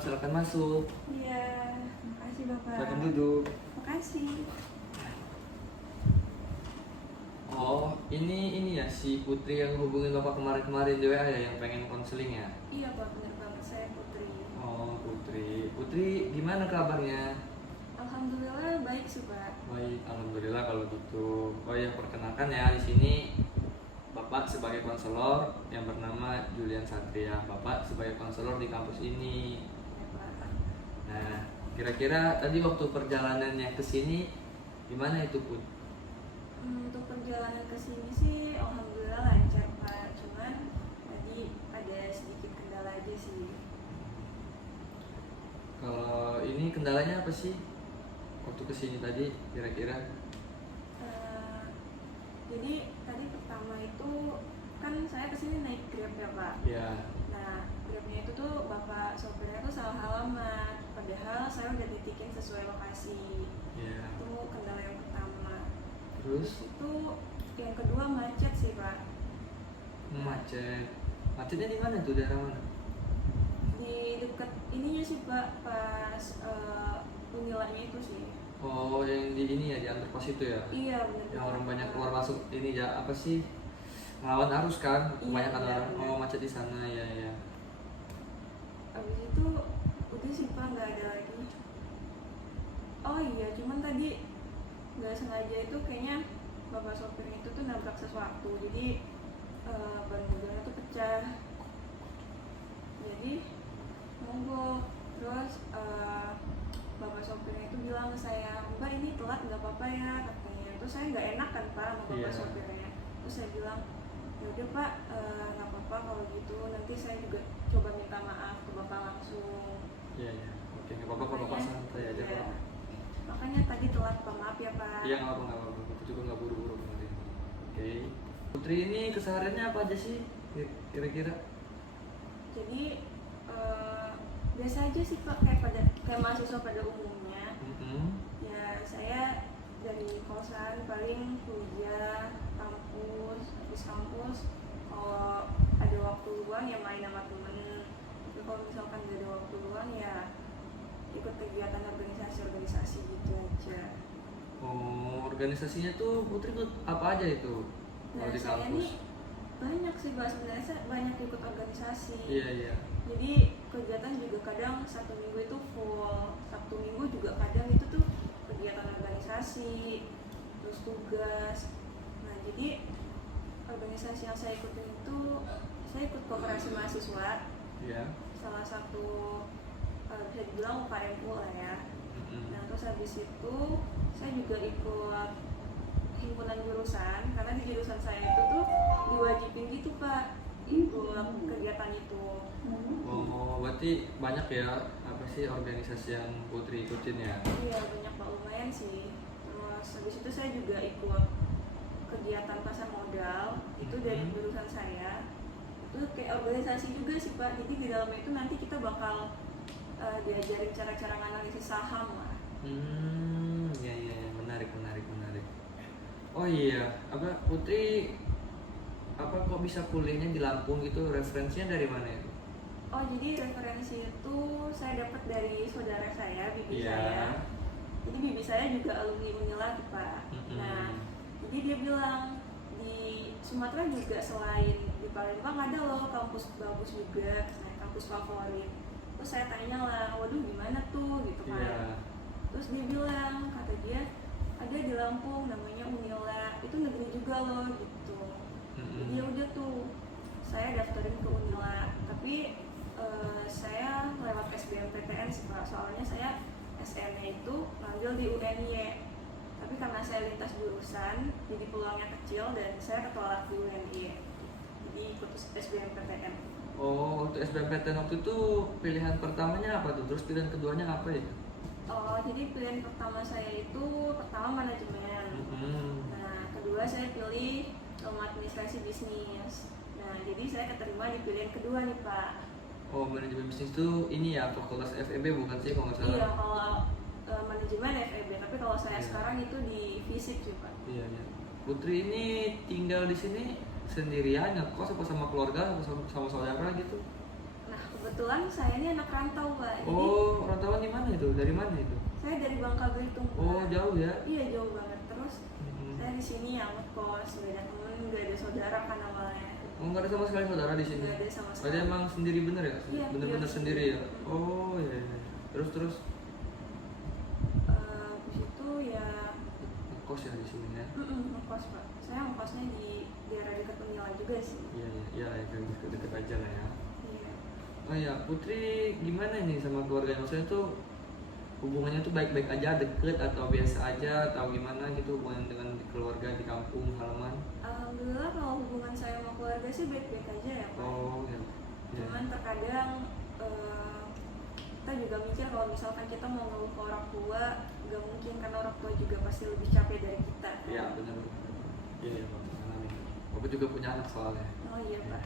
silakan masuk. Iya, makasih Bapak. Silakan duduk. Makasih. Oh, ini ya si Putri yang hubungin Bapak kemarin-kemarin di WA ya, yang pengen konseling ya? Iya Pak, benar banget, saya Putri. Oh, Putri. Putri, gimana kabarnya? Alhamdulillah baik sih Pak. Baik, alhamdulillah kalau gitu. Oh ya, perkenalkan ya, di sini Bapak sebagai konselor yang bernama Julian Satria. Bapak sebagai konselor di kampus ini. Ya Pak. Nah, kira-kira tadi waktu perjalanannya ke sini gimana itu, Put? Untuk perjalanan ke sini sih alhamdulillah lancar Pak. Cuman tadi ada sedikit kendala aja sih. Kalau ini kendalanya apa sih? Waktu ke sini tadi kira-kira? Jadi tadi pertama itu kan saya kesini naik Grab ya Pak. Ya. Nah, Grabnya itu tuh bapak sopirnya tuh salah alamat. Padahal saya udah titikin sesuai lokasi. Ya. Itu kendala yang pertama. Terus Itu yang kedua macet sih Pak. macet. Macetnya di mana tuh, daerah mana? Di dekat ininya sih Pak, pas Unilanya itu sih. Oh, yang di ini ya, di underpass itu ya? Iya benar. Yang orang banyak keluar masuk ini ya, apa sih? Ngelawan arus kan? Iya, Kebanyakan benar, orang. benar. Oh, macet di sana ya ya. Abis itu udah sih Pak, nggak ada lagi. Oh iya, cuman tadi nggak sengaja itu kayaknya bapak sopirnya itu tuh nabrak sesuatu. Jadi ban mobilnya tuh pecah. Jadi mogok. Terus bapak sopirnya itu bilang ke saya, Mbak ini telat nggak apa-apa ya katanya. Terus saya nggak enak kan Pak sama bapak Iya. sopirnya. Terus saya bilang, ya udah Pak, nggak apa-apa kalau gitu. Nanti saya juga coba minta maaf ke bapak langsung. Iya ya. Oke, nggak apa-apa kalau Bapak santai aja Iya. Pak. Makanya tadi telat Pak, maaf ya Pak. Iya, nggak apa-apa. Aku juga nggak buru-buru kemarin. Oke. Putri ini kesehariannya apa aja sih kira-kira? Jadi biasa aja sih Pak, kayak mahasiswa pada umumnya. Ya saya dari kosan paling kuliah, kampus, habis kampus kalau ada waktu luang ya main sama temen. Tapi kalau misalkan gak ada waktu luang ya ikut kegiatan organisasi gitu aja. Oh, organisasinya tuh Putri ikut apa aja itu? Nah Kalau di saya kampus? nih banyak sih Pak, sebenarnya saya banyak ikut organisasi. Iya iya. Jadi kegiatan juga kadang satu minggu itu full, Sabtu Minggu juga kadang itu tuh kegiatan organisasi, terus tugas. Nah jadi organisasi yang saya ikutin itu, saya ikut koperasi mahasiswa, Iya. salah satu bisa dibilang UKMU lah ya. Nah terus habis itu saya juga ikut himpunan jurusan, karena di jurusan saya itu tuh diwajibin gitu Pak ikut kegiatan itu. Oh, berarti banyak ya apa sih organisasi yang Putri ikutin ya? Iya banyak Pak, lumayan sih. Terus habis itu saya juga ikut kegiatan pasar modal, itu dari jurusan saya. Itu kayak organisasi juga sih Pak, jadi di dalamnya itu nanti kita bakal diajarin cara-cara analisis saham lah. Ya ya, menarik. Oh iya, apa Putri apa kok bisa kuliahnya di Lampung gitu? Referensinya dari mana ya? Oh jadi referensi itu saya dapat dari saudara saya, bibi Iya. saya. Jadi bibi saya juga alumni Unila tuh Pak. Nah jadi dia bilang di Sumatera juga selain di Palembang ada loh kampus bagus juga, nah, kampus favorit. Terus saya tanya lah, waduh gimana tuh gitu kan. Iya. Terus dia bilang, kata dia ada di Lampung namanya Unila, itu negeri juga loh gitu. Jadi ya udah tuh saya daftarin ke Unila, tapi saya lewat SBMPTN sih Pak, soalnya saya SM-nya itu ngambil di UNY. Tapi karena saya lintas jurusan, jadi peluangnya kecil dan saya ketolak di UNY. Jadi ikut SBMPTN. Oh, waktu SBMPTN waktu itu pilihan pertamanya apa tuh? Terus pilihan keduanya apa ya? Oh, jadi pilihan pertama saya itu pertama manajemen. Nah, kedua saya pilih ilmu administrasi bisnis. Nah, jadi saya keterima di pilihan kedua nih Pak. Oh, manajemen bisnis itu ini ya fakultas FEB bukan sih kalau nggak salah? Iya, kalau manajemen FEB, tapi kalau saya Iya. sekarang itu di fisik sih Pak. Iya iya. Putri ini tinggal di sini sendirian, ngekos apa sama keluarga, sama saudara gitu? Nah, kebetulan saya ini anak rantau Pak. Jadi Oh, rantauan di mana itu? Dari mana itu? saya dari Bangka Belitung Pak. Oh, jauh ya? Iya jauh banget. Terus Mhm. saya di sini ya ngekos, gak ada temen, gak ada saudara kan awalnya. Oh, nggak ada sama sekali saudara di sini? Gak ada sama sekali. Berarti emang sendiri bener ya? Iya, Bener-bener iya. sendiri ya? Oh, iya, iya. Terus Habis itu ya ngekos ya di sini ya? ngekos Pak. Saya ngekosnya di daerah dekat Unila juga sih. Iya, iya, iya, ya, deket-deket aja lah ya. Iya. Oh ya, Putri gimana ini sama keluarga? Maksudnya tuh hubungannya tuh baik-baik aja, deket atau biasa aja, atau gimana gitu hubungan dengan keluarga di kampung halaman? Alhamdulillah kalau hubungan saya sama keluarga sih baik-baik aja ya Pak. Oh ya, ya. Cuman terkadang kita juga mikir kalau misalkan kita mau ngeluh ke orang tua, gak mungkin karena orang tua juga pasti lebih capek dari kita. Iya benar. Iya Pak, alami. Aku juga punya anak soalnya. Oh iya Pak.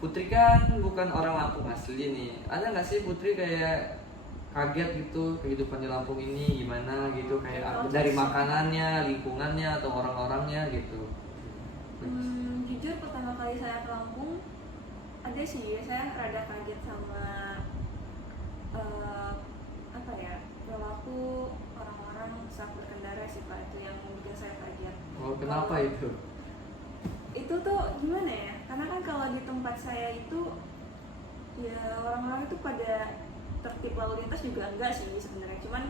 Putri kan bukan orang Lampung asli nih. Ada nggak sih Putri kayak kaget gitu kehidupan di Lampung ini gimana gitu kayak dari makanannya, lingkungannya atau orang-orangnya gitu. Jujur pertama kali saya ke Lampung ada sih, saya rada kaget sama apa ya, perilaku orang-orang saat berkendara sih Pak, itu yang bikin saya kaget. Oh kenapa itu? Itu tuh gimana ya, karena kan kalau di tempat saya itu ya orang-orang itu pada tertib lalu lintas juga enggak sih sebenarnya, cuman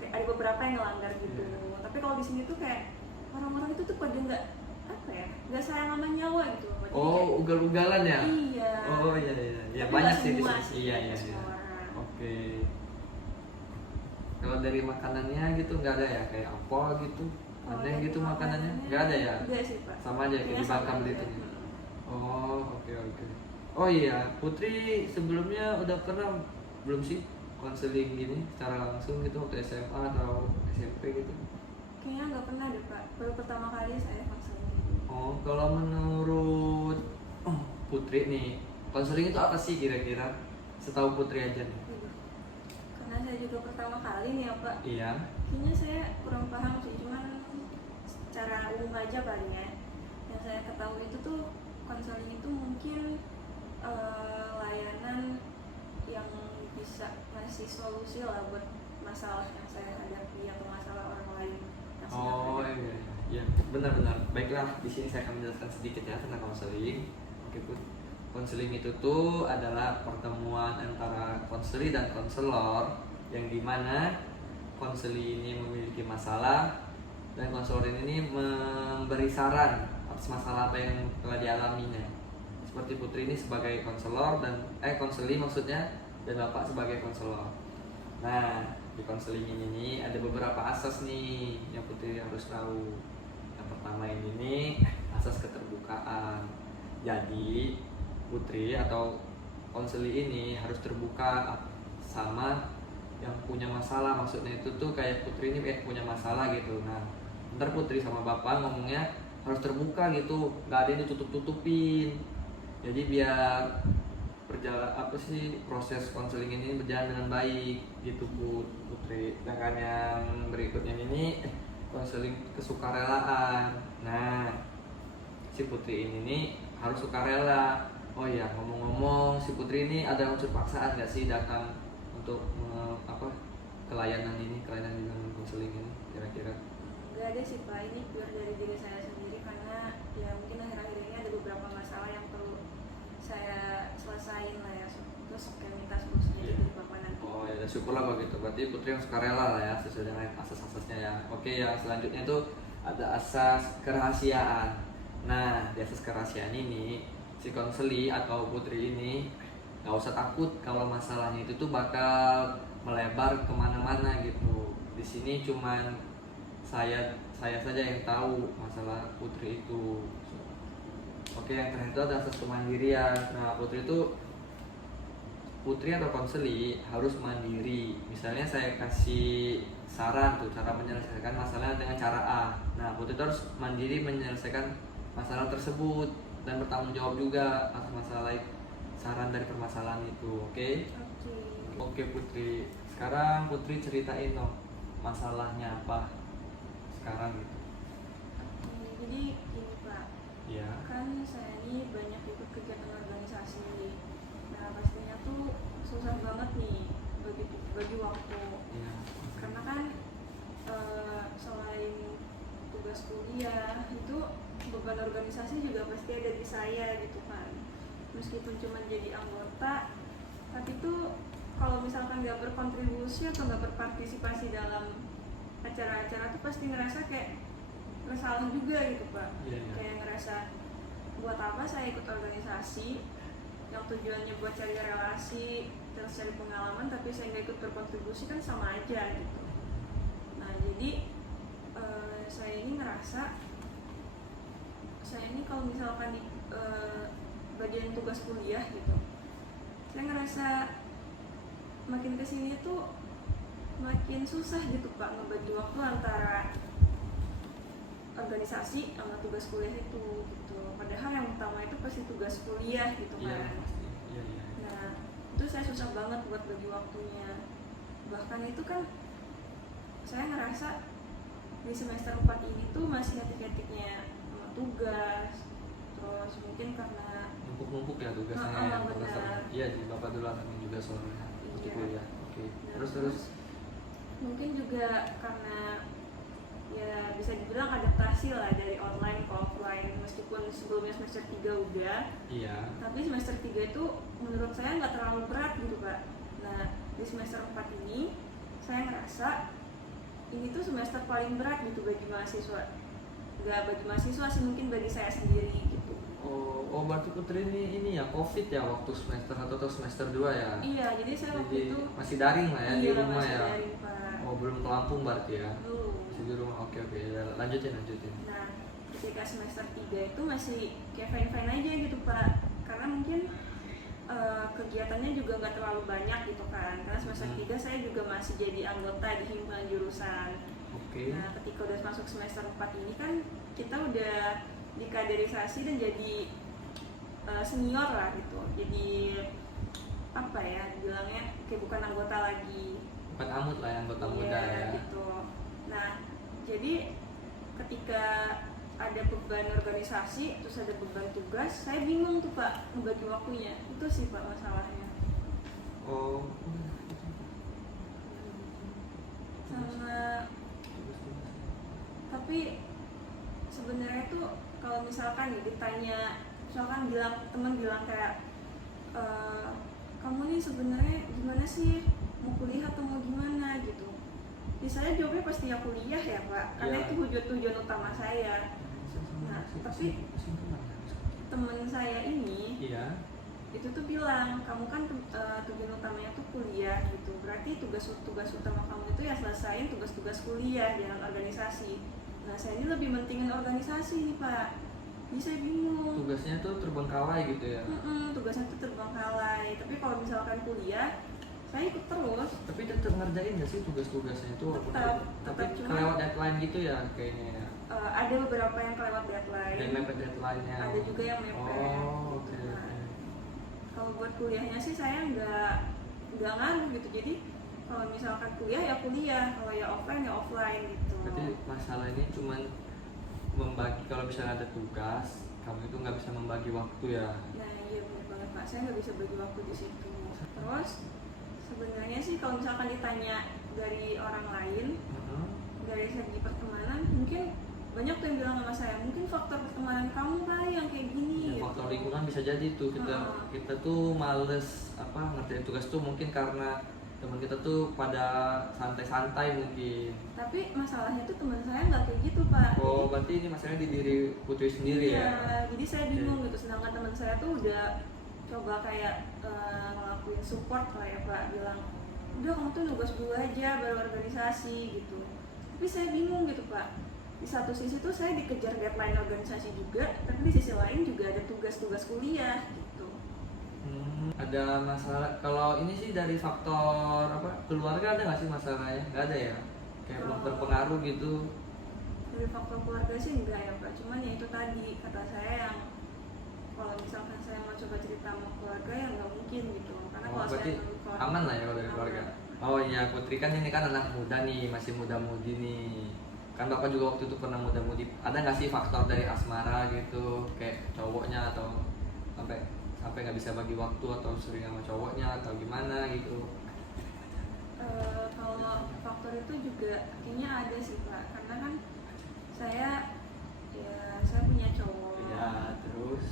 kayak ada beberapa yang ngelanggar gitu. Tapi kalau di sini tuh kayak orang-orang itu tuh pada nggak apa ya, nggak sayang sama nyawa gitu. Jadi Oh kayak, ugal-ugalan ya? iya. Oh iya iya. Ya Tapi banyak nggak sih di semua sini. sih, Iya nggak iya. semua Iya. orang. Oke. Kalau dari makanannya gitu nggak ada ya kayak apa gitu? Kalau Aneh dari gitu makanannya? Nggak ada ya? Enggak sih Pak. Sama aja kayak Kayaknya di Bangka sama aja. Belitung. Oh oke oke. Oh iya Putri sebelumnya udah pernah belum sih konseling gini secara langsung gitu waktu SMA atau SMP gitu? Kayaknya nggak pernah deh Pak. Baru pertama kali saya konseling gitu. Oh kalau menurut Putri nih konseling itu apa sih kira-kira? Setahu Putri aja nih. Waduh. Karena saya juga pertama kali nih ya Pak. Iya. Kayaknya saya kurang paham sih, cuman secara umum aja paling ya. Yang saya ketahui itu tuh konseling itu mungkin layanan yang bisa ngasih solusi lah buat masalah yang saya hadapi atau masalah orang lain yang sedang Oh hadapi. iya, iya benar-benar. Baiklah, di sini saya akan menjelaskan sedikit ya tentang konseling. Oke Put, konseling itu tuh adalah pertemuan antara konseli dan konselor yang dimana konseli ini memiliki masalah dan konselor ini memberi saran atas masalah apa yang telah dialaminya. Seperti Putri ini sebagai konselor dan konseli maksudnya dan Bapak sebagai konselor. Nah, di konseling ini nih ada beberapa asas nih yang Putri harus tahu. Yang pertama ini nih asas keterbukaan. Jadi Putri atau konseli ini harus terbuka sama yang punya masalah. Maksudnya itu tuh kayak Putri ini kayak punya masalah gitu. Nah, ntar Putri sama Bapak ngomongnya harus terbuka gitu, nggak ada yang ditutup-tutupin. Jadi biar proses konseling ini berjalan dengan baik gitu Putri. Sedangkan yang berikutnya ini konseling kesukarelaan. Nah, si Putri ini nih harus sukarela. Oh iya, ngomong-ngomong si Putri ini ada unsur paksaan nggak sih datang untuk kelayanan di dalam konseling ini kira-kira? Nggak ada sih Pak, ini pure dari diri saya sendiri karena ya mungkin akhir-akhir ini ada beberapa masalah yang perlu saya selesain lah ya, terus kayak minta solusinya Iya. dari Bapak nanti. Oh ya, syukurlah begitu. Berarti Putri yang sukarela lah ya sesuai dengan asas-asasnya ya. Oke, yang selanjutnya itu ada asas kerahasiaan. Nah, di asas kerahasiaan ini si konseli atau Putri ini nggak usah takut kalau masalahnya itu tuh bakal melebar kemana-mana gitu. Di sini cuman saya saja yang tahu masalah Putri itu. Oke, yang terakhir itu ada asas kemandirian. Nah, Putri atau konseli harus mandiri. Misalnya saya kasih saran tuh cara menyelesaikan masalah dengan cara A. Nah, Putri itu harus mandiri menyelesaikan masalah tersebut dan bertanggung jawab juga atas masalah saran dari permasalahan itu. Oke? Oke Putri. Sekarang Putri ceritain dong masalahnya apa sekarang gitu. Jadi gini Pak, Iya. kan saya ini banyak ikut kegiatan organisasi susah banget nih bagi waktu. Iya. Karena kan selain tugas kuliah itu beban organisasi juga pasti ada di saya gitu kan. Meskipun cuma jadi anggota, tapi tuh kalau misalkan nggak berkontribusi atau nggak berpartisipasi dalam acara-acara tuh pasti ngerasa kayak bersalah juga gitu Pak. Iya, iya. Kayak ngerasa buat apa saya ikut organisasi yang tujuannya buat cari relasi terus cari pengalaman, tapi saya nggak ikut berkontribusi, kan sama aja gitu. Nah jadi saya ini ngerasa saya ini kalau misalkan di bagian tugas kuliah gitu, saya ngerasa makin kesini tuh makin susah gitu Pak ngebagi waktu antara organisasi sama tugas kuliah itu gitu. Padahal yang utama itu pasti tugas kuliah gitu Iya, kan. pasti. Iya, iya. Nah itu saya susah banget buat bagi waktunya. Bahkan itu kan saya ngerasa di semester 4 ini tuh masih hati-hatinya sama tugas. Terus mungkin karena Numpuk-numpuk ya tugasnya. benar. Iya, di Bapak dulu akan juga soalnya waktu Iya. kuliah. Oke. Nah, Terus mungkin juga karena ya bisa dibilang adaptasi lah dari online ke offline, meskipun sebelumnya semester 3 udah, iya. tapi semester 3 itu menurut saya nggak terlalu berat gitu Pak. Nah di semester 4 ini saya ngerasa ini tuh semester paling berat gitu bagi mahasiswa. Nggak bagi mahasiswa sih, mungkin bagi saya sendiri gitu. Oh, berarti Putri ini ya COVID ya waktu semester 1 atau semester 2 ya? Iya, jadi saya waktu Jadi itu masih daring lah ya di iya, rumah masih ya? daring, Pak. Oh, belum ke Lampung berarti ya? Belum. Masih di rumah, oke. Ya, lanjutin. Nah, ketika semester 3 itu masih kayak fine-fine aja gitu Pak. Karena mungkin kegiatannya juga nggak terlalu banyak gitu kan. Karena semester 3 saya juga masih jadi anggota di himpunan jurusan. Oke. Nah, ketika udah masuk semester 4 ini kan kita udah dikaderisasi dan jadi senior lah gitu. Jadi apa ya bilangnya, kayak bukan anggota lagi. Bukan amut lah ya, anggota Iya, muda ya. gitu. Nah, jadi ketika ada beban organisasi, terus ada beban tugas, saya bingung tuh Pak ngebagi waktunya. Itu sih Pak masalahnya. Oh. Sama, tapi sebenarnya tuh kalau misalkan nih ditanya, misalkan teman bilang kayak kamu nih sebenarnya gimana sih, mau kuliah atau mau gimana gitu. Ya saya jawabnya pasti ya kuliah ya Pak, karena Iya. itu tujuan utama saya. Nah, tapi temen saya ini Iya. itu tuh bilang, kamu kan tujuan utamanya tuh kuliah gitu, berarti tugas utama kamu itu ya selesain tugas-tugas kuliah di dalam organisasi. Nah saya ini lebih mentingin organisasi nih Pak, jadi saya bingung. Tugasnya tuh terbengkalai gitu ya. Tugasnya tuh terbengkalai, tapi kalau misalkan kuliah saya ikut terus. Tapi tetap ngerjain nggak sih tugas-tugasnya itu? Tapi Tetap, kelewat deadline gitu ya kayaknya ya. Ada beberapa yang kelewat deadline, Dan mepet deadline-nya. ada juga yang mepet. Oh, oke. Gitu. Nah, kalau buat kuliahnya sih saya nggak ngaruh gitu. Jadi kalau misalkan kuliah ya kuliah, kalau ya offline gitu. Berarti masalah ini cuman membagi, kalau misalnya ada tugas, kamu itu nggak bisa membagi waktu ya. Nah iya benar banget Pak, saya nggak bisa bagi waktu di situ. Terus sebenarnya sih kalau misalkan ditanya dari orang lain, dari segi pertemanan, mungkin banyak tuh yang bilang sama saya, mungkin faktor pertemanan kamu kali yang kayak gini. Ya, gitu. faktor lingkungan bisa jadi tuh kita tuh males ngerjain tugas tuh mungkin karena teman kita tuh pada santai-santai mungkin. Tapi masalahnya tuh teman saya nggak kayak gitu Pak. Oh, berarti ini masalahnya di diri Putri sendiri Iya, ya? jadi saya bingung gitu. Sedangkan teman saya tuh udah coba kayak ngelakuin support lah ya Pak, bilang udah kamu tuh nugas dulu aja baru organisasi gitu. Tapi saya bingung gitu Pak. Di satu sisi tuh saya dikejar deadline organisasi juga, tapi di sisi lain juga ada tugas-tugas kuliah gitu. Ada masalah kalau ini sih dari faktor keluarga, ada nggak sih masalahnya? Nggak ada ya? Kayak belum terpengaruh gitu? Dari faktor keluarga sih enggak ya Pak, cuman ya itu tadi kata saya yang kalau misalkan saya mau coba cerita sama keluarga ya nggak mungkin gitu, karena kalau Berarti saya aman lah ya kalau dari keluarga. Oh iya, Putri kan ini kan anak muda nih, masih muda-mudi nih. Kan Bapak juga waktu itu pernah muda-mudi. Ada nggak sih faktor dari asmara gitu, kayak cowoknya atau sampai sampai nggak bisa bagi waktu atau sering sama cowoknya atau gimana gitu? Kalau faktor itu juga kayaknya ada sih Pak, karena kan saya punya cowok. Ya, terus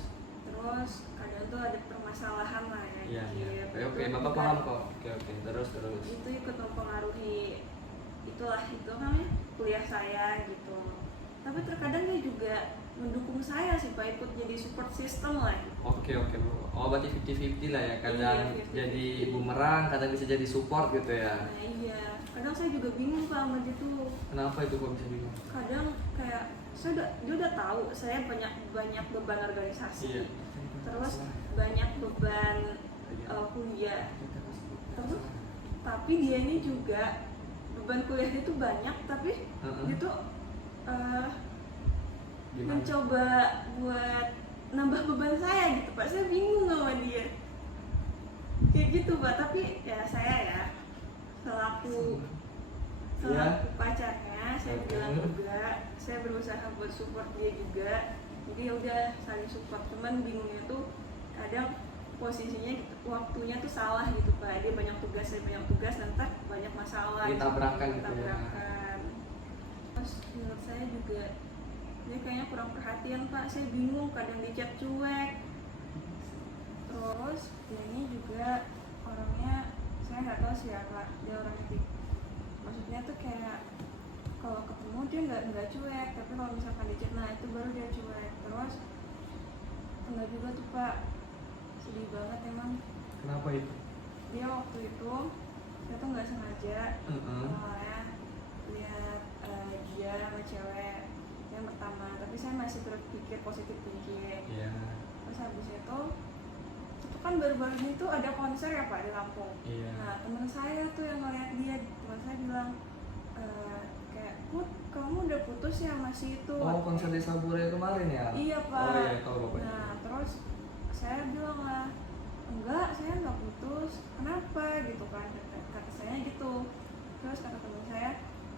Kadang tuh ada permasalahan lah ya. iya Gitu. oke bapak Juga paham kok. Oke terus itu ikut mempengaruhi itu namanya kuliah saya gitu. Tapi terkadang dia juga mendukung saya sih Pak, ikut jadi support system lah. oke oh berarti 50-50 lah ya, kadang Iya, 50-50. jadi bumerang, kadang bisa jadi support gitu ya. Nah iya, kadang saya juga bingung Pak sama dia tuh. Kenapa itu kok bisa bingung? Kadang kayak dia udah tahu saya banyak beban organisasi. Iya. Terus banyak beban kuliah. Terus tapi dia ini juga beban kuliah dia tuh banyak, tapi dia tuh Gimana? mencoba buat nambah beban saya gitu Pak. Saya bingung sama dia kayak gitu Pak. Tapi ya saya selaku pacarnya, saya bilang juga saya berusaha buat support dia juga. Jadi ya udah saling support. Cuman bingungnya tuh kadang posisinya gitu, waktunya tuh salah gitu Pak. Dia banyak tugas, saya banyak tugas, nanti banyak masalah. Tabrakan gitu ya. Terus menurut saya juga dia kayaknya kurang perhatian Pak. Saya bingung, kadang dia chat cuek. Terus dia ini juga orangnya, saya nggak tahu siapa dia orangnya. Maksudnya tuh kayak kalau ketemu dia nggak cuek, tapi kalau misalkan di chat, nah itu baru dia cuek. Terus enggak juga tuh Pak, sedih banget emang. Kenapa itu? Dia waktu itu saya tuh nggak sengaja awalnya lihat dia sama cewek yang pertama, tapi saya masih berpikir positif thinking. Iya. Terus habis itu kan baru-baru ini tuh ada konser ya Pak di Lampung. Iya. Nah teman saya tuh yang ngeliat dia, teman saya bilang kayak, Put, kamu udah putus ya masih itu. Oh, konser di Sabure kemarin ya? Iya Pak. Oh iya, tahu bapaknya. Nah terus saya bilang lah, enggak, saya nggak putus, kenapa gitu kan, kata saya gitu. Terus kata teman saya,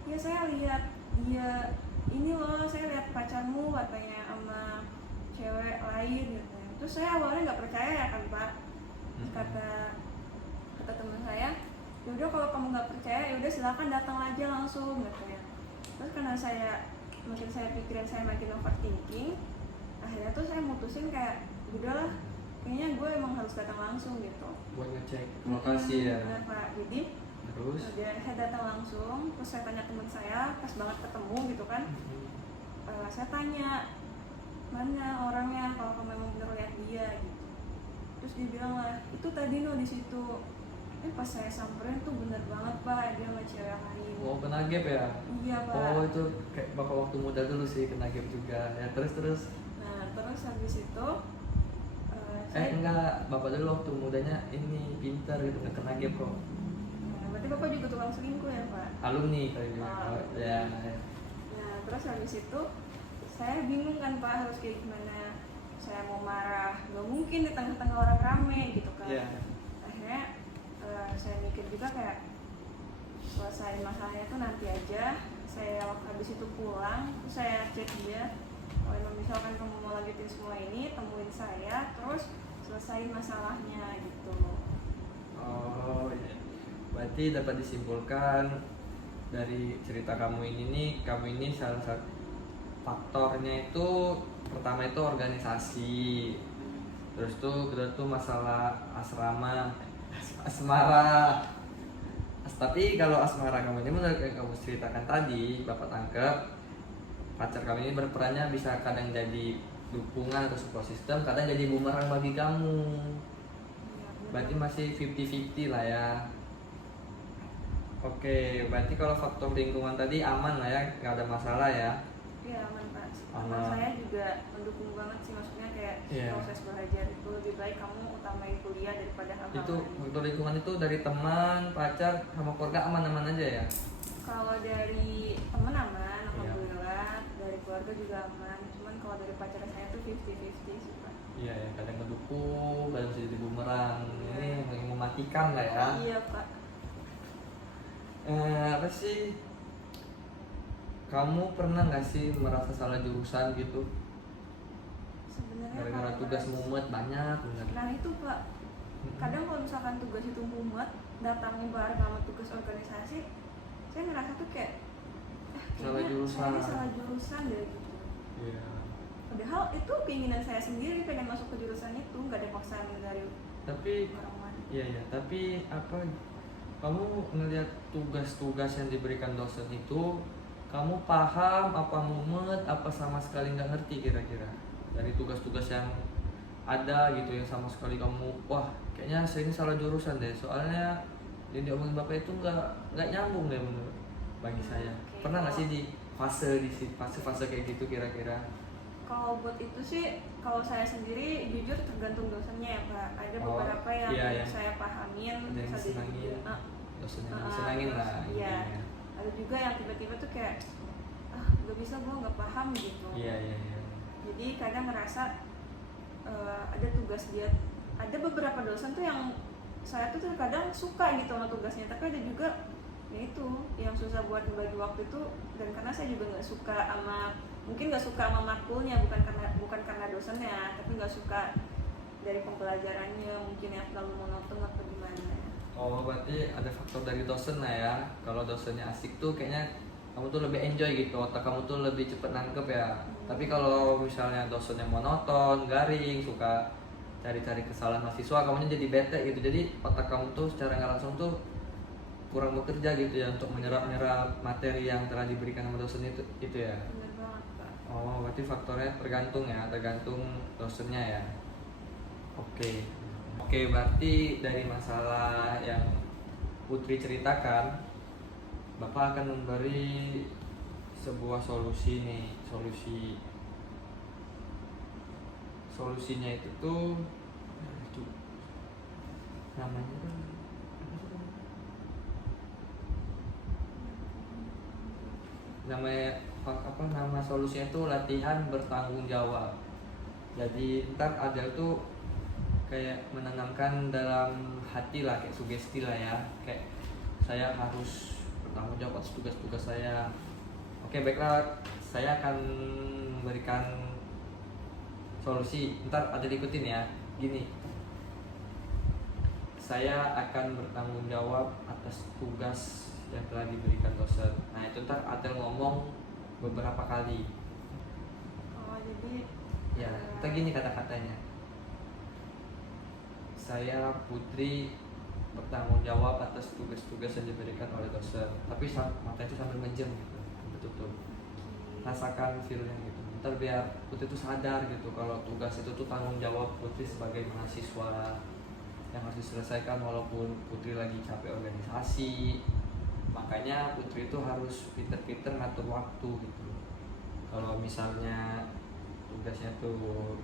ya saya lihat dia ini loh, saya lihat pacarmu katanya sama cewek lain gitu. Terus saya awalnya nggak percaya ya kan Pak. Kata teman saya, yaudah kalau kamu nggak percaya yaudah silakan datang aja langsung katanya. Terus karena saya pikiran saya makin overthinking, akhirnya tuh saya mutusin kayak udahlah, kayaknya gue emang harus datang langsung gitu buat ngecek lokasi ya. Nah Pak, jadi Terus saya datang langsung, terus saya tanya teman saya, pas banget ketemu gitu kan. Saya tanya, mana orangnya kalau kamu memang bener lihat dia gitu. Terus dia bilang lah, itu tadi no di situ. Pas saya samperin tuh bener banget Pak, dia sama cewek lain. mau kena gap ya? Iya Pak. Oh itu kayak bapak waktu muda dulu sih kena gap juga ya. Terus Nah terus habis itu enggak, bapak dulu waktu mudanya ini pintar gitu, nggak kena gap kok. Berarti bapak juga tukang selingkuh ya Pak? Alumni kali ini. Ya. Nah terus habis itu saya bingung kan Pak, harus kayak gimana. Saya mau marah, nggak mungkin di tengah-tengah orang rame gitu kan. Akhirnya saya mikir juga kayak selesai masalahnya tuh nanti aja. Saya habis itu pulang, terus saya chat dia, kalau misalkan kamu mau lanjutin semua ini, temuin saya, terus selesain masalahnya gitu. Oh iya. Berarti dapat disimpulkan dari cerita kamu ini nih, kamu ini salah satu faktornya itu pertama itu organisasi, terus tuh kedua tuh masalah asmara. Tapi kalau asmara kamu ini menurut yang kamu ceritakan tadi, bapak tangkep pacar kamu ini berperannya bisa kadang jadi dukungan atau support system, kadang jadi bumerang bagi kamu. Berarti masih 50-50 lah ya. Oke, berarti kalau faktor lingkungan tadi aman lah ya, nggak ada masalah ya? Iya aman Pak. Aman. Saya juga mendukung banget sih, maksudnya kayak proses belajar itu lebih baik kamu utamain kuliah daripada hal-hal Itu lain. faktor lingkungan itu dari teman, pacar, sama keluarga aman-aman aja ya? Kalau dari teman aman, alhamdulillah. Dari keluarga juga aman. Cuman kalau dari pacar saya tuh 50-50 sih Pak. Iya ya, kadang ngedukung, kadang bisa jadi bumerang. Ini yang mematikan lah ya. Iya Pak. Apa sih? Kamu pernah nggak sih merasa salah jurusan gitu? sebenarnya gara-gara kalau tugas ngerasa- mumet banyak bener. Nah itu Pak, kadang kalau misalkan tugas itu mumet, datangnya bareng sama tugas organisasi, saya ngerasa tuh kayak Salah kayaknya jurusan. saya salah jurusan deh gitu. Iya. Padahal itu keinginan saya sendiri pengen masuk ke jurusan itu, nggak ada paksaan dari Tapi orang lain. iya ya, tapi apa kamu ngelihat tugas-tugas yang diberikan dosen itu kamu paham apa mumet apa sama sekali nggak ngerti kira-kira dari tugas-tugas yang ada gitu yang sama sekali kamu wah kayaknya saya ini salah jurusan deh soalnya yang diomongin bapak itu nggak nyambung deh menurut bagi saya. Oke. Pernah nggak sih di fase kayak gitu kira-kira? Kalau buat itu sih, kalau saya sendiri jujur tergantung dosennya ya Pak. Ada Oh, beberapa yang iya, iya. saya pahamin, Ada yang ada disenangin. juga, Dosen yang disenangin lah iya. intinya. Ada juga yang tiba-tiba tuh kayak nggak bisa, gue nggak paham gitu. Iya iya iya. Jadi kadang ngerasa ada tugas dia, ada beberapa dosen tuh yang saya tuh terkadang suka gitu sama tugasnya, tapi ada juga ya itu yang susah buat membagi waktu itu. Dan karena saya juga nggak suka sama, mungkin nggak suka sama makulnya, bukan karena dosennya, tapi nggak suka dari pembelajarannya, mungkin yang terlalu monoton atau gimana. Oh berarti ada faktor dari dosen lah ya. Kalau dosennya asik tuh kayaknya kamu tuh lebih enjoy gitu, otak kamu tuh lebih cepet nangkep ya. Tapi kalau misalnya dosennya monoton, garing, suka cari-cari kesalahan mahasiswa, kamunya jadi bete gitu. Jadi otak kamu tuh secara nggak langsung tuh kurang bekerja gitu ya untuk menyerap materi yang telah diberikan sama dosen itu ya. Bener banget Pak. Oh berarti faktornya tergantung dosennya ya. Oke. Oke, berarti dari masalah yang Putri ceritakan, Bapak akan memberi sebuah solusi nih. Solusinya itu tuh namanya nama solusinya itu latihan bertanggung jawab. Jadi ntar ada tuh kayak menanamkan dalam hati lah, kayak sugesti lah ya, kayak saya harus bertanggung jawab atas tugas-tugas saya. Oke baiklah, saya akan memberikan solusi, ntar ada diikutin ya. Gini, saya akan bertanggung jawab atas tugas yang telah diberikan dosen. Nah itu ntar ada ngomong beberapa kali. Oh jadi Ya, kita gini kata-katanya. Saya Putri bertanggung jawab atas tugas-tugas yang diberikan oleh dosen. Tapi mata itu sambil menjem gitu, betul-betul. Rasakan feelnya gitu. Ntar biar Putri itu sadar gitu kalau tugas itu tuh tanggung jawab Putri sebagai mahasiswa yang harus diselesaikan walaupun Putri lagi capek organisasi. Makanya Putri itu harus pinter-pinter ngatur waktu gitu. Kalau misalnya tugasnya tuh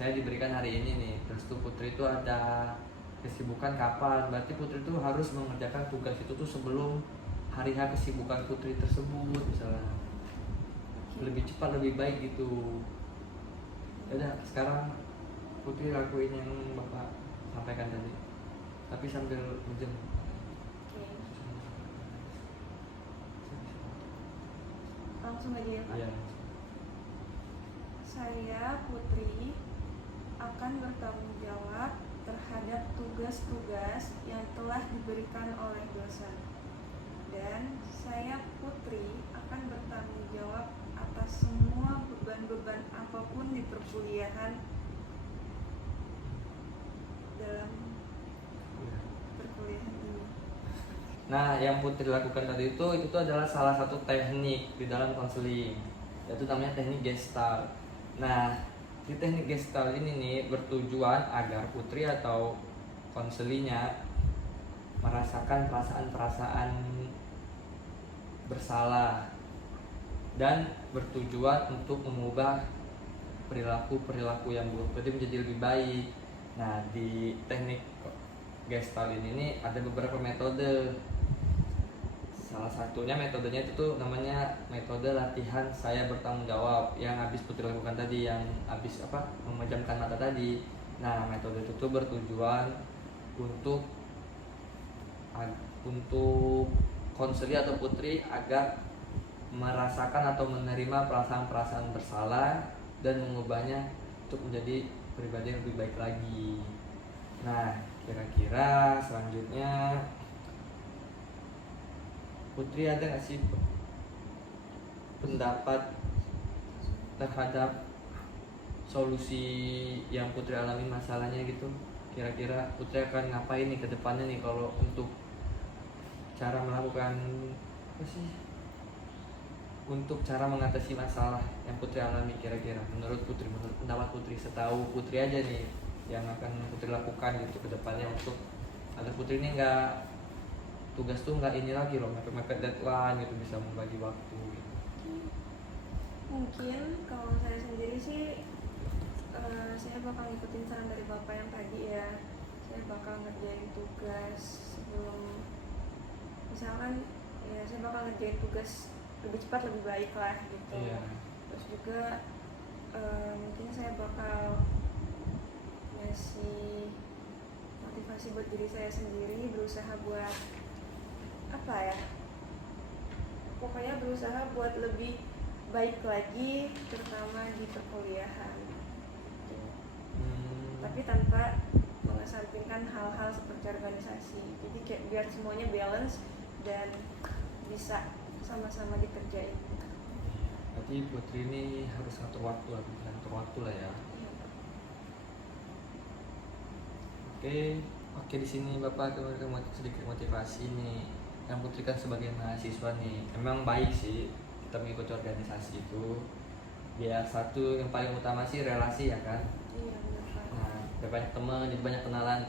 saya diberikan hari ini nih, terus tuh Putri itu ada kesibukan kapan, berarti Putri itu harus mengerjakan tugas itu tuh sebelum hari H kesibukan Putri tersebut misalnya. Lebih cepat lebih baik gitu. Yaudah sekarang Putri lakuin yang Bapak sampaikan tadi, tapi sambil menjem. Oke. Langsung aja ya Pak. Iya. Saya Putri akan bertanggung jawab terhadap tugas-tugas yang telah diberikan oleh dosen. Dan saya Putri akan bertanggung jawab atas semua beban-beban apapun di perkuliahan dalam perkuliahan ini. Nah, yang Putri lakukan tadi itu tuh adalah salah satu teknik di dalam konseling, yaitu namanya teknik Gestalt. Nah, di teknik Gestalt ini nih bertujuan agar Putri atau konselinya merasakan perasaan-perasaan bersalah dan bertujuan untuk mengubah perilaku-perilaku yang buruk berarti menjadi lebih baik. Nah, di teknik Gestalt ini nih ada beberapa metode. Salah satunya metodenya itu tuh namanya metode latihan saya bertanggung jawab yang habis Putri lakukan tadi, yang habis memejamkan mata tadi. Nah, metode itu tuh bertujuan untuk konseli atau Putri agar merasakan atau menerima perasaan-perasaan bersalah dan mengubahnya untuk menjadi pribadi yang lebih baik lagi. Nah, kira-kira selanjutnya Putri ada nggak sih pendapat terhadap solusi yang Putri alami masalahnya gitu? Kira-kira Putri akan ngapain nih ke depannya nih kalau untuk cara melakukan apa sih? Untuk cara mengatasi masalah yang Putri alami kira-kira menurut Putri, menurut pendapat Putri, setahu Putri aja nih yang akan Putri lakukan gitu ke depannya untuk agar Putri ini nggak tugas tuh nggak ini lagi loh mepet-mepet deadline gitu, bisa membagi waktu gitu. Mungkin kalau saya sendiri sih saya bakal ngikutin saran dari bapak yang tadi ya. Saya bakal ngerjain tugas sebelum, misalkan ya saya bakal ngerjain tugas lebih cepat lebih baik lah gitu. Iya. Terus juga mungkin saya bakal ngasih motivasi buat diri saya sendiri, berusaha buat apa ya, pokoknya berusaha buat lebih baik lagi, terutama di perkuliahan gitu. Tapi tanpa mengesampingkan hal-hal seperti organisasi, jadi kayak biar semuanya balance dan bisa sama-sama dikerjain. Berarti Putri ini harus ngatur waktu lah ya. Iya. Oke, di sini Bapak memberikan sedikit motivasi nih. Yang Putri kan sebagai mahasiswa nih, emang baik sih kita mengikuti organisasi itu. Biar satu yang paling utama sih relasi ya kan. Iya benar Pak. Nah, ada banyak teman, jadi banyak kenalan.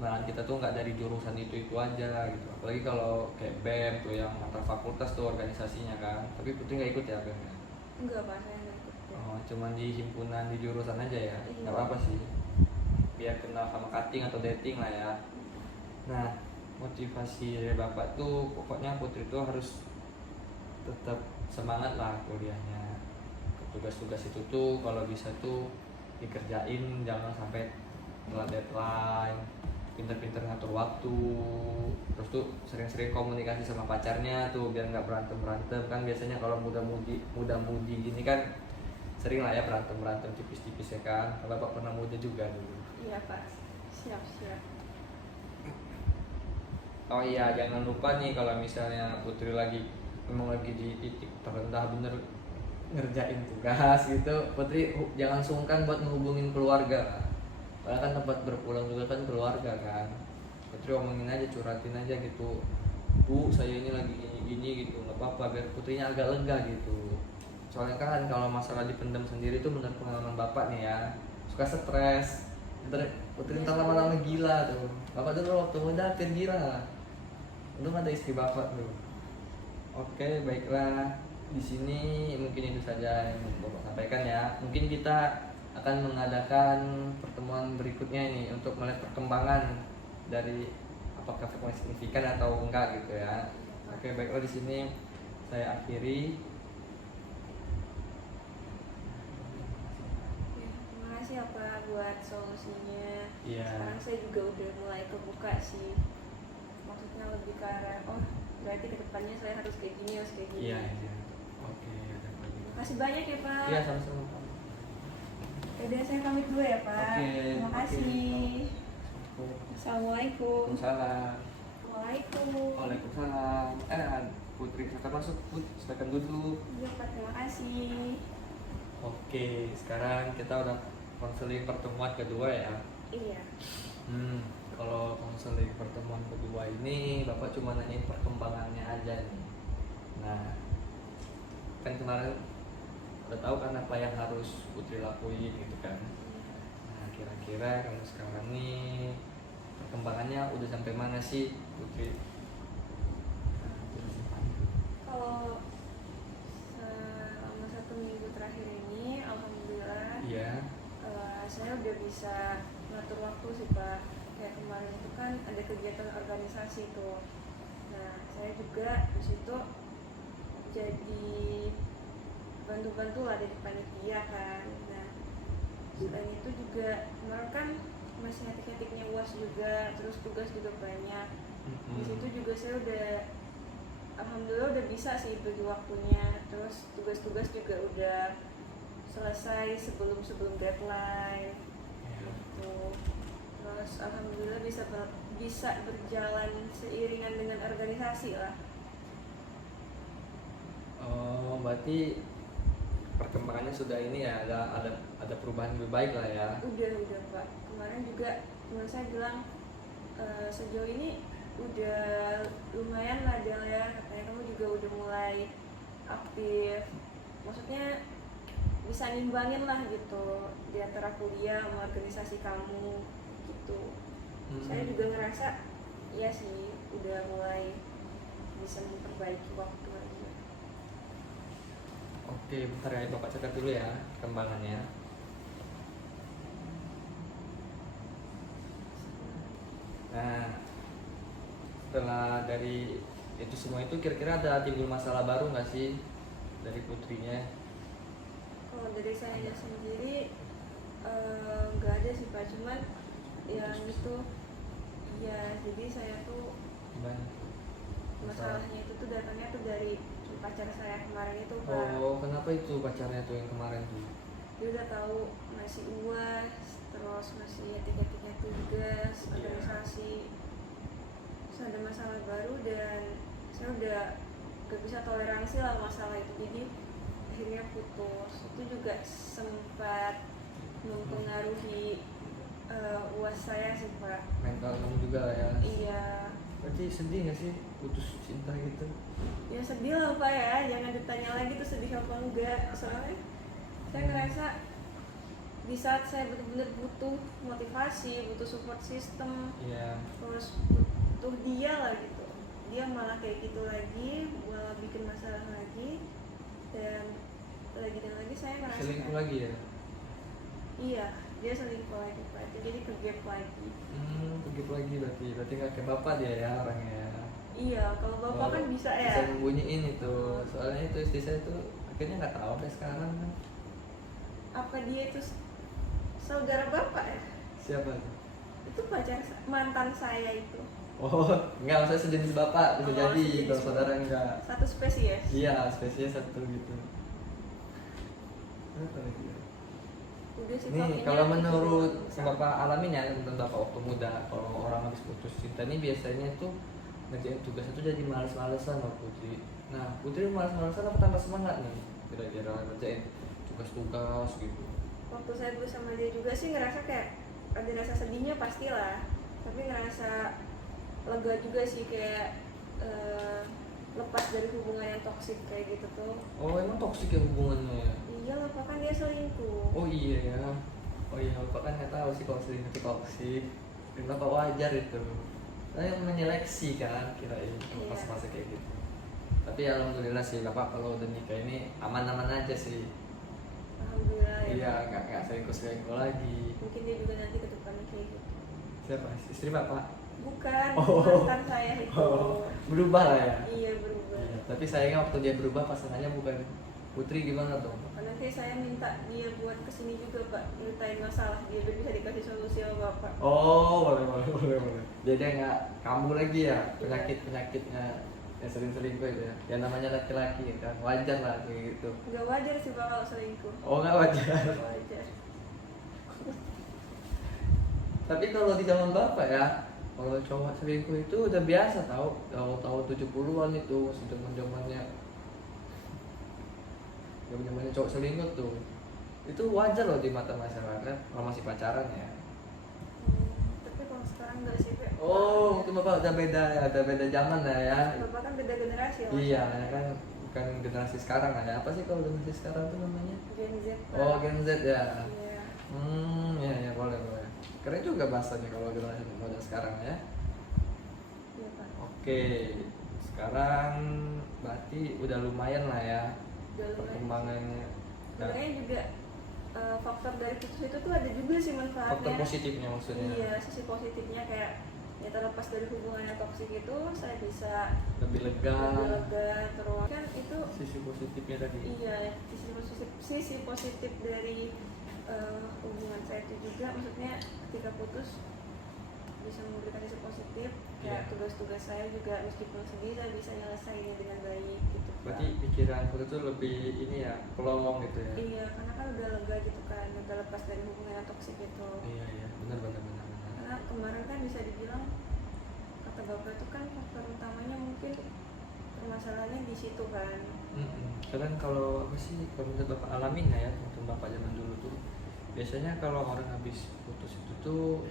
Kenalan kita tuh nggak dari jurusan itu aja gitu. Apalagi kalau kayak BEM tuh yang antar fakultas tuh organisasinya kan. Tapi Putri nggak ikut ya BEM ya? Enggak Pak, saya nggak ikut. Oh, cuman di himpunan di jurusan aja ya? Iya. Nggak apa-apa sih. Biar kenal sama cutting atau dating lah ya. Nah, motivasi dari Bapak tuh pokoknya Putri tuh harus tetap semangat lah kuliahnya. Tugas-tugas itu tuh kalau bisa tuh dikerjain, jangan sampai telat deadline. Pinter-pinter ngatur waktu, terus tuh sering-sering komunikasi sama pacarnya tuh biar nggak berantem kan. Biasanya kalau muda-mudi gini kan sering lah ya berantem tipis-tipis ya kan. Kalau Bapak pernah muda juga dulu. Iya Pak, siap. Oh iya, jangan lupa nih kalau misalnya Putri memang lagi di titik terendah bener ngerjain tugas gitu, Putri jangan sungkan buat ngehubungin keluarga. Karena kan tempat berpulang juga kan keluarga kan. Putri omongin aja, curhatin aja gitu. Bu, saya ini lagi gini gitu, nggak apa-apa, biar Putrinya agak lega gitu. Soalnya kan kalau masalah dipendam sendiri tuh menurut pengalaman Bapak nih ya, suka stres. Putri ntar lama-lama gila tuh. Bapak dulu waktu muda hampir gila. Untung ada istri Bapak tuh. Oke, baiklah. Di sini mungkin itu saja yang Bapak sampaikan ya. Mungkin kita akan mengadakan pertemuan berikutnya ini untuk melihat perkembangan dari apakah frekuensi signifikan atau enggak gitu ya. Oke, baiklah, di sini saya akhiri. Terima kasih ya Pak buat solusinya. Iya. Sekarang saya juga udah mulai kebuka sih. Maksudnya lebih ke arah, oh berarti kedepannya saya harus kayak gini, harus kayak gini. Iya. Oke, ada apa Terima kasih banyak ya Pak. Iya, sama-sama. Udah, saya pamit dulu ya Pak. Oke, Terima kasih. Assalamualaikum. Waalaikumsalam. Waalaikumsalam. Waalaikumsalam. Putri, silakan masuk, silakan duduk. Iya Pak, terima kasih. Oke, sekarang kita udah konseling pertemuan kedua ya. Iya. Kalau konseling pertemuan kedua ini Bapak cuma nanyain perkembangannya aja nih. Nah, kan kemarin udah tahu kan apa yang harus Putri lakuin gitu kan. Nah, kira-kira kalau sekarang nih perkembangannya udah sampai mana sih Putri? Kalau selama 1 minggu terakhir ini, alhamdulillah, Iya. saya udah bisa ngatur waktu sih Pak. Kayak kemarin itu kan ada kegiatan organisasi tuh. Nah, saya juga di situ jadi bantu-bantu lah dari panitia kan. Nah, selain itu juga kemarin kan masih ngetik-ngetiknya UAS juga, terus tugas juga banyak. Di situ juga saya udah, alhamdulillah udah bisa sih bagi waktunya. Terus tugas-tugas juga udah selesai sebelum deadline gitu. Terus alhamdulillah bisa berjalan seiringan dengan organisasi lah. Oh, berarti perkembangannya sudah ini ya, ada perubahan lebih baik lah ya. Udah Pak. Kemarin juga teman saya bilang sejauh ini udah lumayan lah Del ya, katanya kamu juga udah mulai aktif, maksudnya bisa nimbangin lah gitu di antara kuliah sama organisasi kamu gitu. Saya juga ngerasa iya sih udah mulai bisa memperbaiki waktu lagi. Oke, bentar ya, Bapak catat dulu ya perkembangannya. Nah, setelah dari itu semua itu kira-kira ada timbul masalah baru nggak sih dari Putrinya? Kalau dari saya sendiri nggak ada sih Pak, cuman yang itu ya, jadi saya tuh Gimana? masalahnya itu tuh datangnya tuh dari pacar saya kemarin itu Pak. Oh, kenapa itu pacarnya tuh yang kemarin tuh? Dia udah tahu masih UAS, terus masih tiga-tiga tugas organisasi, terus ada masalah baru dan saya udah gak bisa toleransi lah masalah itu, jadi akhirnya putus. Itu juga sempat mempengaruhi UAS saya sih Pak. Mental kamu juga lah ya. Iya. Berarti sedih nggak sih putus cinta gitu? Ya sedih lah Pak ya, jangan ditanya lagi tuh sedih apa enggak. Soalnya saya ngerasa di saat saya benar-benar butuh motivasi, butuh support system, Iya. terus butuh dia lah gitu, dia malah kayak gitu lagi, malah bikin masalah lagi, dan lagi saya ngerasa Selingkuh lagi ya? iya, dia selingkuh lagi Pak, jadi ke gap lagi. Begitu lagi berarti nggak kayak bapak dia ya orangnya. Iya, kalau bapak kan bisa ya. Bisa membunyiin itu. Soalnya itu istri saya tuh akhirnya nggak tahu deh sekarang kan. Apa dia itu saudara bapak ya? Siapa tuh? Itu mantan saya itu. Oh, enggak, maksudnya sejenis bapak bisa Oh, jadi sejenis kalau saudara enggak. Satu spesies. Iya, spesies satu gitu. Apa lagi ya? Udah sih, Nih, kayaknya kalau itu menurut doang. bapak alamin ya tentang bapak waktu muda, kalau orang habis putus cinta ini biasanya tuh ngerjain tugas itu jadi males-malesan loh Putri. Nah, Putri males-malesan apa tambah semangat nih kira-kira ngerjain tugas-tugas gitu? Waktu saya bersama dia juga sih ngerasa kayak ada rasa sedihnya pastilah, tapi ngerasa lega juga sih, kayak lepas dari hubungan yang toksik kayak gitu tuh. Oh, emang toksik ya hubungannya ya? Iya lah Pak, kan dia selingkuh. Oh iya ya. Oh iya, bapak kan nggak tahu sih kalau selingkuh itu toksik. Dan bapak wajar itu. Saya menyeleksi kan kirain Iya. pas masa kayak gitu. Tapi alhamdulillah sih bapak kalau udah nikah ini aman-aman aja sih. Alhamdulillah ya. Iya, nggak selingkuh lagi. Mungkin dia juga nanti ke depannya kayak gitu. Siapa? Istri bapak? Bukan, Oh. mantan saya itu. Berubah lah ya. Iya, berubah. Iya, tapi sayangnya waktu dia berubah pasangannya bukan Putri, gimana tuh? Nanti saya minta dia buat kesini juga Pak, nyeritain masalah dia biar bisa dikasih solusi sama Bapak. Oh, boleh. Jadi nggak kambuh lagi ya penyakitnya yang sering selingkuh itu ya. Yang namanya laki-laki kan wajar lah kayak gitu. Nggak wajar sih Pak kalau selingkuh. Oh, nggak wajar. Nggak wajar. Tapi kalau di zaman bapak ya, kalau cowok selingkuh itu udah biasa tau. Tahun 70-an itu zaman-zamannya cowok selingkuh tuh. Itu wajar loh di mata masyarakat kalau masih pacaran ya. Tapi kalau sekarang nggak sih Pak. Oh, mungkin bapak udah beda zaman lah ya. Bapak kan beda generasi ya. Iya, ya kan bukan generasi sekarang lah ya. Apa sih kalau generasi sekarang tuh namanya? Gen Z Pak. Oh, Gen Z ya. Iya. Ya boleh. Keren juga bahasanya kalau generasi muda sekarang ya. Iya Pak. Oke, sekarang berarti udah lumayan lah ya Udah lumayan. perkembangannya. Nah, Sebenarnya juga faktor dari putus itu tuh ada juga sih manfaatnya. faktor positifnya maksudnya. Iya, sisi positifnya kayak ya terlepas dari hubungan yang toksik itu saya bisa Lebih lega. terus kan itu Sisi positifnya tadi. iya, sisi positif dari hubungan saya itu juga, maksudnya ketika putus bisa memberikan sisi positif. Iya. Kayak tugas-tugas saya juga meskipun sedih saya bisa nyelesainnya dengan baik gitu. Berarti pikiran Putri tuh lebih ini ya, pelong gitu ya. Iya, karena kan udah lega gitu kan, udah lepas dari hubungan yang toksik itu. Iya, benar. Karena kemarin kan bisa dibilang kata bapak itu kan faktor utamanya mungkin permasalahannya di situ kan. Kalian kalau apa sih, kalau menurut Bapak alamin nggak ya, waktu Bapak zaman dulu tuh biasanya kalau orang habis putus itu tuh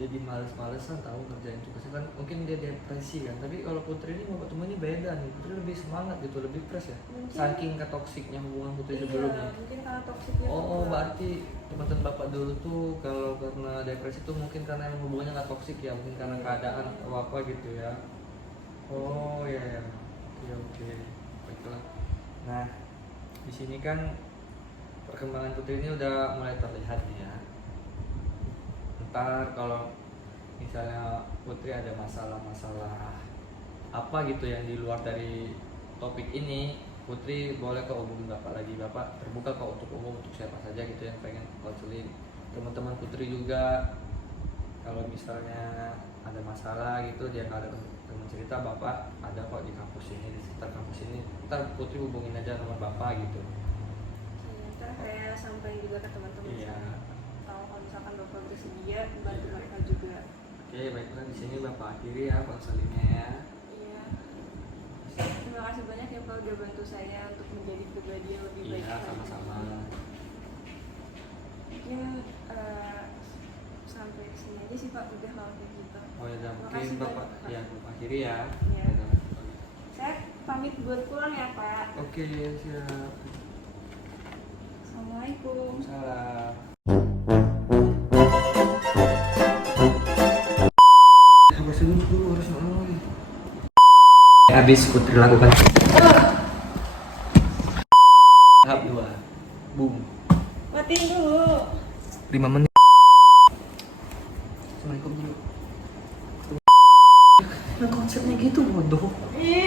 jadi males-malesan tahu kerjain tugasnya kan, mungkin dia depresi kan. Tapi kalau Putri ini Bapak temuin ini beda nih, Putri lebih semangat gitu, lebih fresh ya, Mungkin- saking ketoksiknya hubungan Putri Iya, sebelumnya. mungkin karena toksiknya tuh Oh, kuat. berarti teman-teman Bapak dulu tuh kalau karena depresi tuh mungkin karena emang hubungannya nggak toksik ya, mungkin karena Iya. keadaan atau apa gitu ya. Oh ya, oke, baiklah. Nah, di sini kan perkembangan Putri ini udah mulai terlihat nih ya. Ntar kalau misalnya Putri ada masalah-masalah apa gitu yang di luar dari topik ini, Putri boleh kok hubungi Bapak lagi. Bapak terbuka kok untuk umum, untuk siapa saja gitu yang pengen konseling. Teman-teman Putri juga kalau misalnya ada masalah gitu, dia nggak ada teman cerita, Bapak ada kok di kampus ini, di sekitar kampus ini. Ntar Putri hubungin aja nomor Bapak gitu. Iya, ntar kayak sampai juga ke teman-teman. Iya. Tahu kalau misalkan bapak bersedia bantu mereka juga. Oke, baiklah, di sini Bapak akhiri ya konselingnya ya. Iya. Terima kasih banyak ya Pak udah bantu saya untuk menjadi pribadi yang lebih baik. Iya, lagi. sama-sama. Mungkin sampai sini aja sih Pak, udah kalau kayak gitu. Oh ya, udah, mungkin Makasih Bapak banyak, Pak. ya Bapak akhiri ya. Iya. Gitu. Saya pamit buat pulang ya Pak. Oke, siap. Assalamualaikum. Salam. Sabar dulu harus ngomong. Habis Putri lakukan tahap 2. Boom. Matiin dulu. 5 menit. Assalamualaikum dulu. Nah, konsepnya gitu bodoh. Ih,